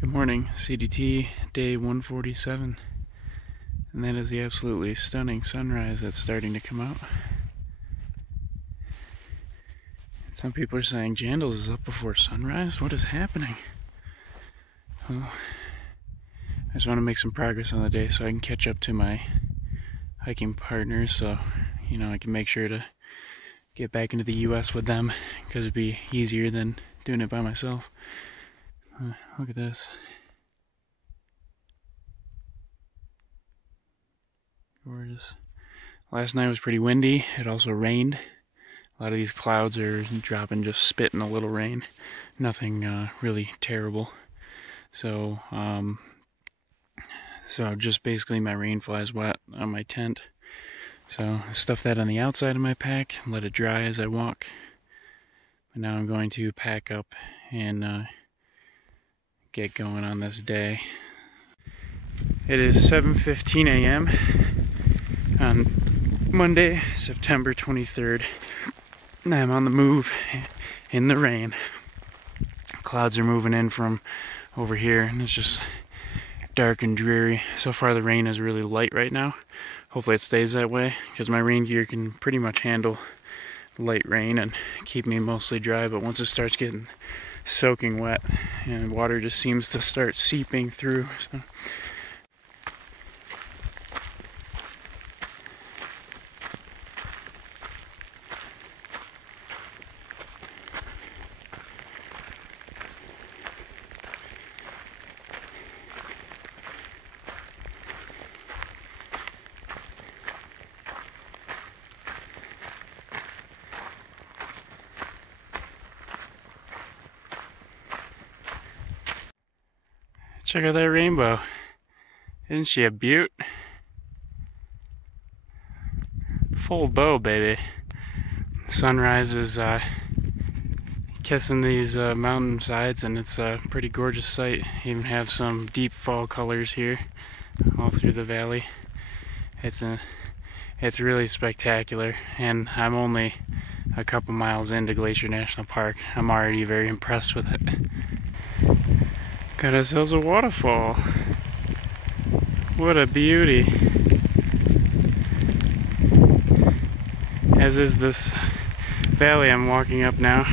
Good morning, CDT day 147, and that is the absolutely stunning sunrise that's starting to come out. Some people are saying Jandals is up before sunrise. What is happening? Well, I just want to make some progress on the day so I can catch up to my hiking partners, so I can make sure to get back into the US with them, because it'd be easier than doing it by myself. Look at this. Gorgeous. Last night was pretty windy. It also rained. A lot of these clouds are dropping, just spitting a little rain. Nothing really terrible. So just basically my rain flies wet on my tent. So I stuff that on the outside of my pack and let it dry as I walk. But now I'm going to pack up and get going on this day. It is 7:15 a.m. on Monday, September 23rd. And I'm on the move in the rain. Clouds are moving in from over here, and it's just dark and dreary. So far the rain is really light right now. Hopefully it stays that way, because my rain gear can pretty much handle light rain and keep me mostly dry. But once it starts getting soaking wet, and water just seems to start seeping through. So. Check out that rainbow. Isn't she a beaut? Full bow, baby. Sunrise is kissing these mountain sides, and it's a pretty gorgeous sight. Even have some deep fall colors here all through the valley. It's really spectacular, and I'm only a couple miles into Glacier National Park. I'm already very impressed with it. Got ourselves a waterfall. What a beauty. As is this valley I'm walking up now.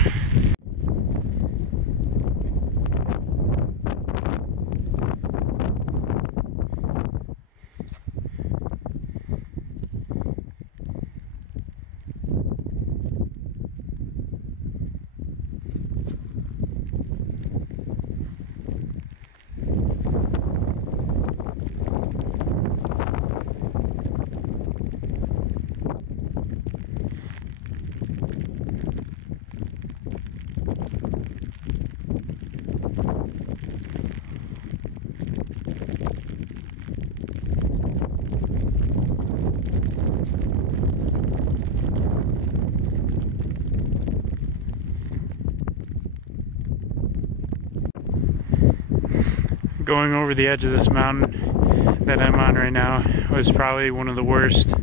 Going over the edge of this mountain that I'm on right now was probably one of the worst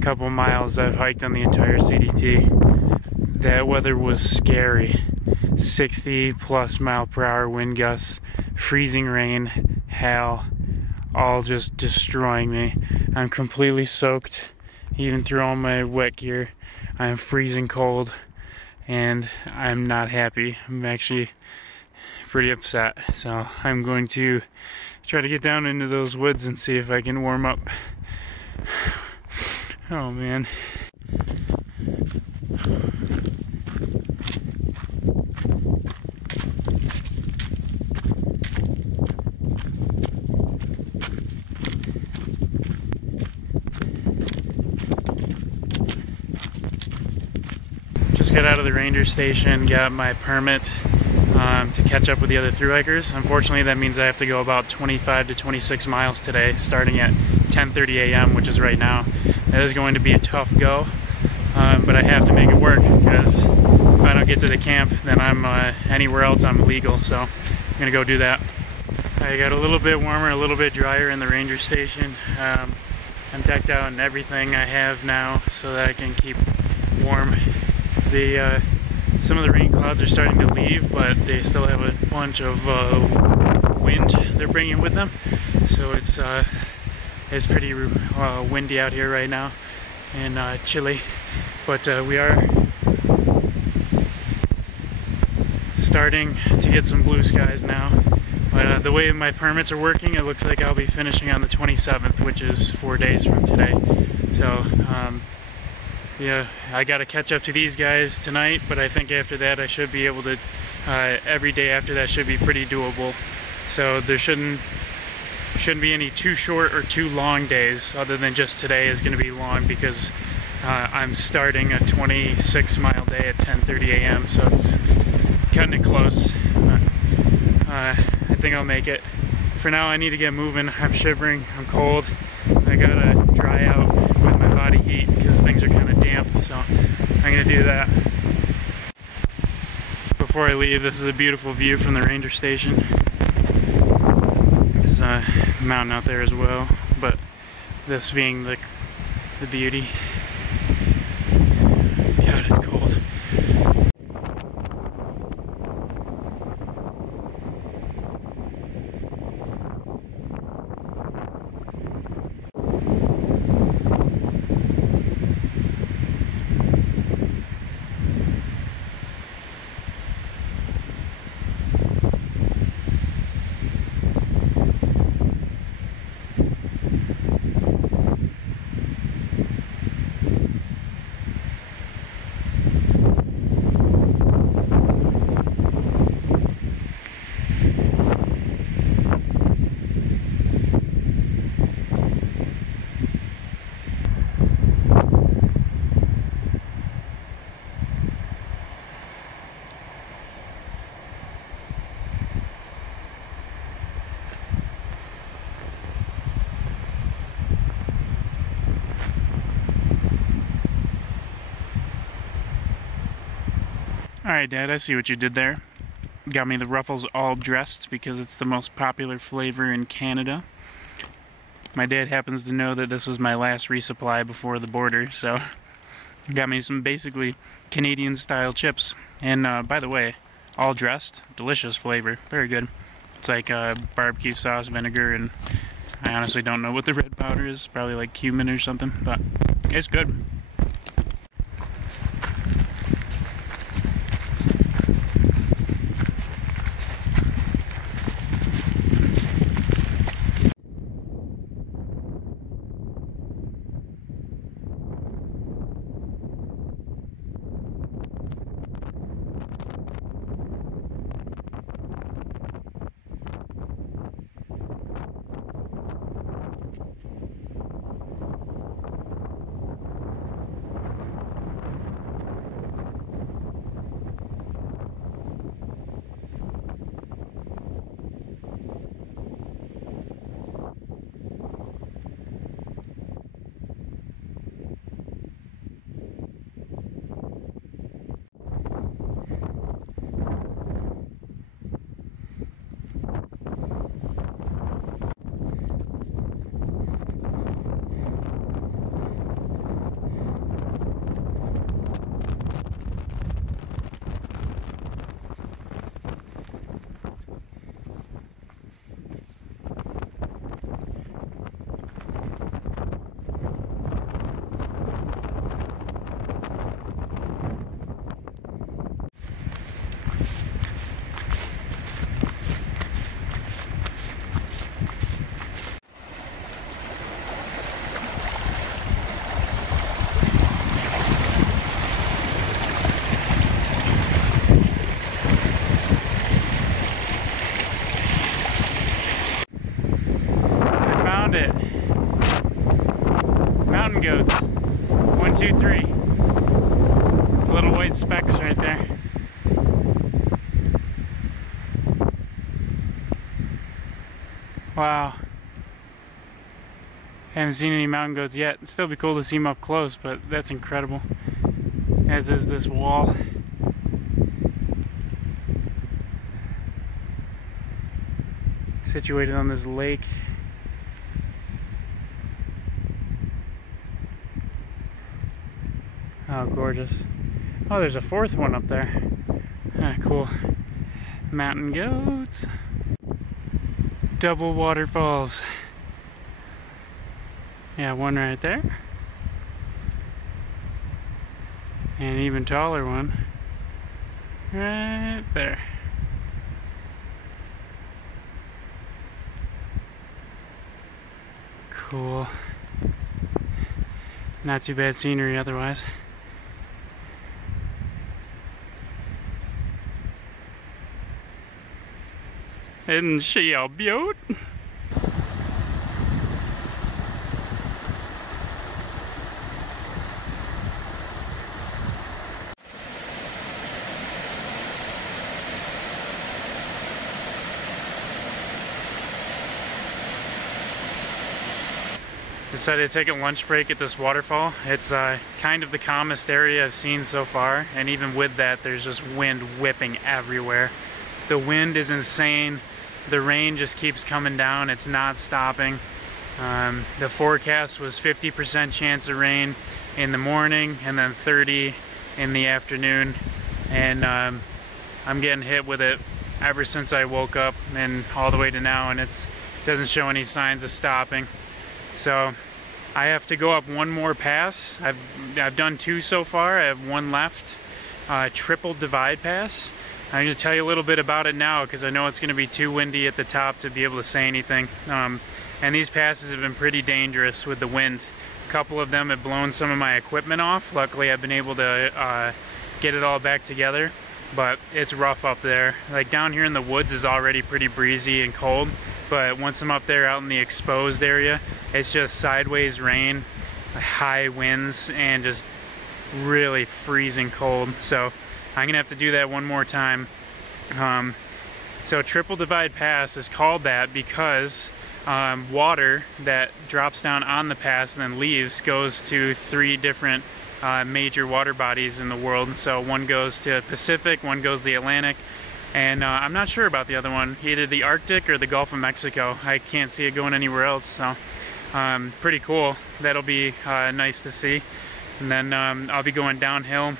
couple miles I've hiked on the entire CDT. That weather was scary. 60+ mph wind gusts, freezing rain, hail, all just destroying me. I'm completely soaked, even through all my wet gear. I'm freezing cold, and I'm not happy. I'm actually pretty upset, so I'm going to try to get down into those woods and see if I can warm up. Oh man. Just got out of the ranger station, got my permit to catch up with the other thru hikers. Unfortunately, that means I have to go about 25 to 26 miles today, starting at 10:30 a.m., which is right now. That is going to be a tough go, but I have to make it work, because if I don't get to the camp, then I'm anywhere else I'm illegal, so I'm gonna go do that. I got a little bit warmer, a little bit drier in the ranger station. I'm decked out in everything I have now so that I can keep warm. Some of the rain clouds are starting to leave, but they still have a bunch of wind they're bringing with them. So it's pretty windy out here right now and chilly. But we are starting to get some blue skies now. But the way my permits are working, it looks like I'll be finishing on the 27th, which is 4 days from today. So yeah, I got to catch up to these guys tonight, but I think after that I should be able to, every day after that should be pretty doable. So there shouldn't be any too short or too long days, other than just today is going to be long because I'm starting a 26-mile day at 10:30 a.m. so it's cutting it close. I think I'll make it. For now I need to get moving. I'm shivering, I'm cold. I gotta dry out with my body heat because things are kind of damp, so I'm gonna do that. Before I leave, this is a beautiful view from the ranger station. There's a mountain out there as well, but this being the beauty. God, it's cold. Alright, Dad, I see what you did there. Got me the ruffles all dressed because it's the most popular flavor in Canada. My dad happens to know that this was my last resupply before the border, so got me some basically Canadian style chips. And by the way, all dressed, delicious flavor, very good. It's like barbecue sauce, vinegar, and I honestly don't know what the red powder is, probably like cumin or something, but it's good. Goats. 1, 2, 3. Little white specks right there. Wow. Haven't seen any mountain goats yet. It'd still be cool to see them up close, but that's incredible. As is this wall. Situated on this lake. Oh, gorgeous. Oh, there's a fourth one up there. Ah, cool. Mountain goats. Double waterfalls. Yeah, one right there. And an even taller one right there. Cool. Not too bad scenery otherwise. Isn't she a beaut? Decided to take a lunch break at this waterfall. It's kind of the calmest area I've seen so far, and even with that there's just wind whipping everywhere. The wind is insane. The rain just keeps coming down. It's not stopping. The forecast was 50% chance of rain in the morning and then 30 in the afternoon, and I'm getting hit with it ever since I woke up and all the way to now, and it doesn't show any signs of stopping. So I have to go up one more pass. I've done two so far. I have one left. Triple Divide Pass. I'm going to tell you a little bit about it now because I know it's going to be too windy at the top to be able to say anything. And these passes have been pretty dangerous with the wind. A couple of them have blown some of my equipment off. Luckily I've been able to get it all back together, but it's rough up there. Like down here in the woods is already pretty breezy and cold, but once I'm up there out in the exposed area, it's just sideways rain, high winds, and just really freezing cold. So I'm gonna have to do that one more time. So Triple Divide Pass is called that because water that drops down on the pass and then leaves goes to three different major water bodies in the world. So one goes to Pacific, one goes to the Atlantic, and I'm not sure about the other one, either the Arctic or the Gulf of Mexico. I can't see it going anywhere else, so pretty cool. That'll be nice to see. And then I'll be going downhill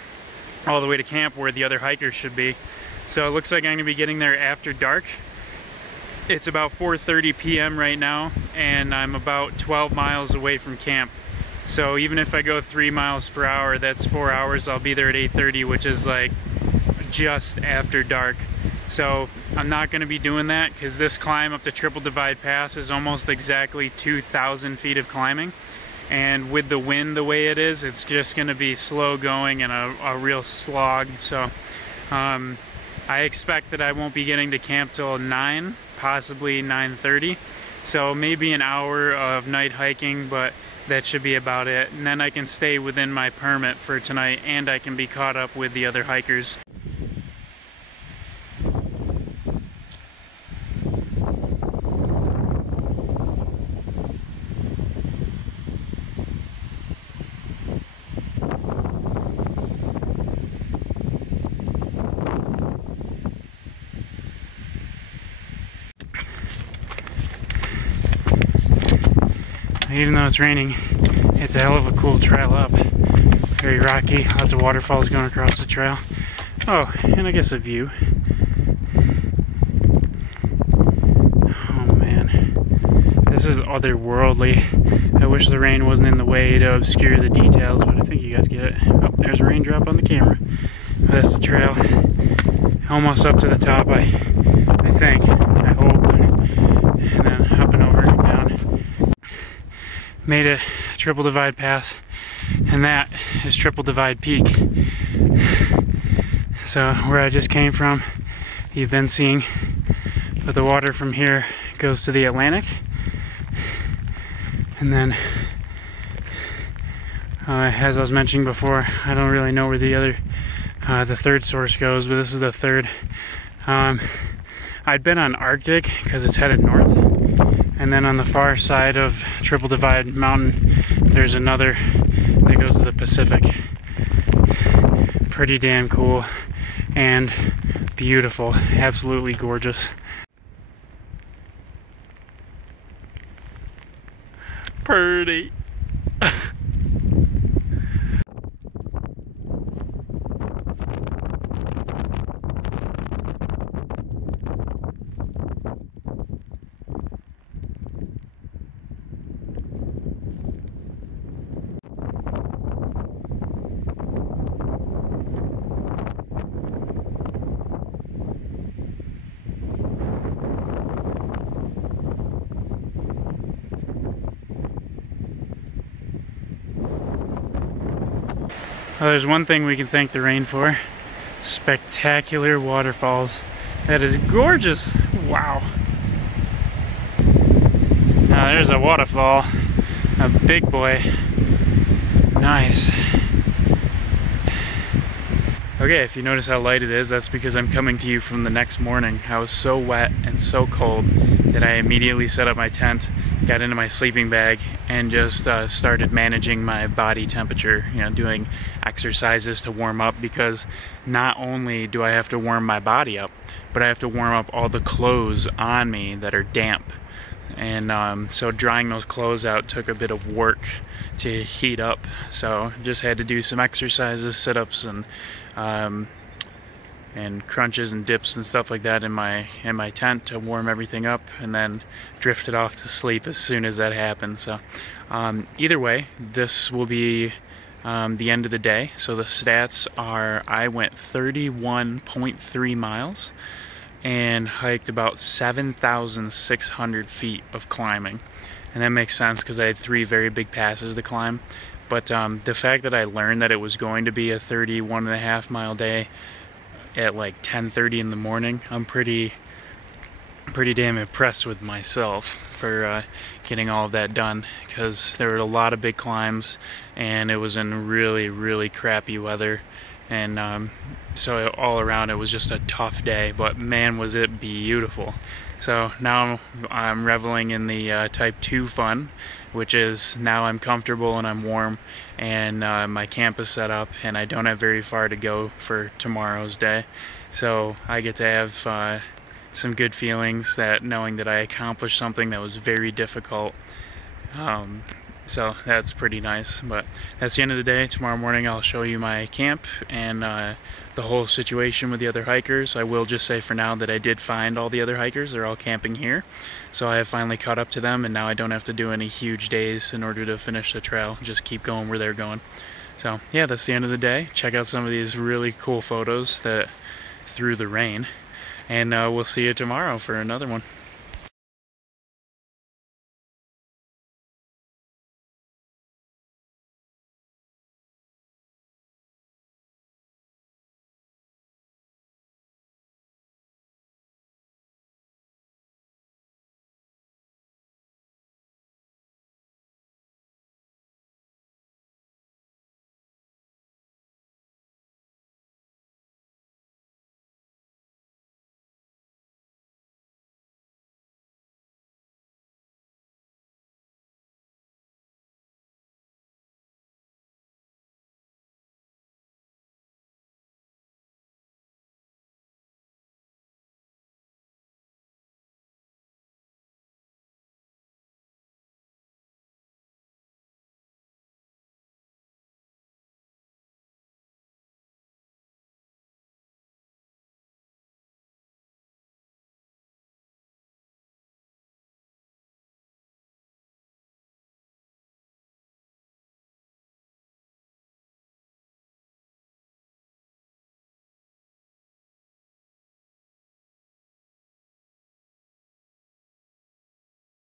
all the way to camp where the other hikers should be. So it looks like I'm going to be getting there after dark. It's about 4:30 p.m. right now, and I'm about 12 miles away from camp. So even if I go 3 miles per hour, that's 4 hours. I'll be there at 8:30, which is like just after dark. So I'm not going to be doing that because this climb up to Triple Divide Pass is almost exactly 2,000 feet of climbing. And with the wind the way it is, it's just going to be slow going and a real slog. So I expect that I won't be getting to camp till 9, possibly 9:30. So maybe an hour of night hiking, but that should be about it. And then I can stay within my permit for tonight, and I can be caught up with the other hikers. Even though it's raining, it's a hell of a cool trail up. Very rocky, lots of waterfalls going across the trail. Oh, and I guess a view. Oh man, this is otherworldly. I wish the rain wasn't in the way to obscure the details, but I think you guys get it. Oh, there's a raindrop on the camera. That's the trail. Almost up to the top, I think, I hope. And then up and over and down. Made it, Triple Divide Pass, and that is Triple Divide Peak. So where I just came from, you've been seeing, but the water from here goes to the Atlantic, and then as I was mentioning before, I don't really know where the other the third source goes, but this is the third. I'd been on Arctic because it's headed north. And then on the far side of Triple Divide Mountain, there's another that goes to the Pacific. Pretty damn cool and beautiful, absolutely gorgeous. Pretty. Well, there's one thing we can thank the rain for. Spectacular waterfalls. That is gorgeous. Wow. Now there's a waterfall. A big boy. Nice. Okay, if you notice how light it is, that's because I'm coming to you from the next morning. I was so wet and so cold that I immediately set up my tent, got into my sleeping bag, and just started managing my body temperature, you know, doing exercises to warm up, because not only do I have to warm my body up, but I have to warm up all the clothes on me that are damp. And so drying those clothes out took a bit of work to heat up. So just had to do some exercises, sit-ups, and crunches and dips and stuff like that in my tent to warm everything up, and then drifted off to sleep as soon as that happened. So either way, this will be the end of the day. So the stats are, I went 31.3 miles and hiked about 7,600 feet of climbing. And that makes sense because I had 3 very big passes to climb. But the fact that I learned that it was going to be a 31.5 mile day at like 10:30 in the morning, I'm pretty damn impressed with myself for getting all of that done, because there were a lot of big climbs and it was in really crappy weather. And so all around it was just a tough day, but man was it beautiful. So now I'm reveling in the type 2 fun, which is now I'm comfortable and I'm warm, and my camp is set up, and I don't have very far to go for tomorrow's day. So I get to have some good feelings, that knowing that I accomplished something that was very difficult. So that's pretty nice. But that's the end of the day. Tomorrow morning I'll show you my camp and the whole situation with the other hikers. I will just say for now that I did find all the other hikers. They're all camping here. So I have finally caught up to them, and now I don't have to do any huge days in order to finish the trail. Just keep going where they're going. So yeah, that's the end of the day. Check out some of these really cool photos that through the rain. And we'll see you tomorrow for another one.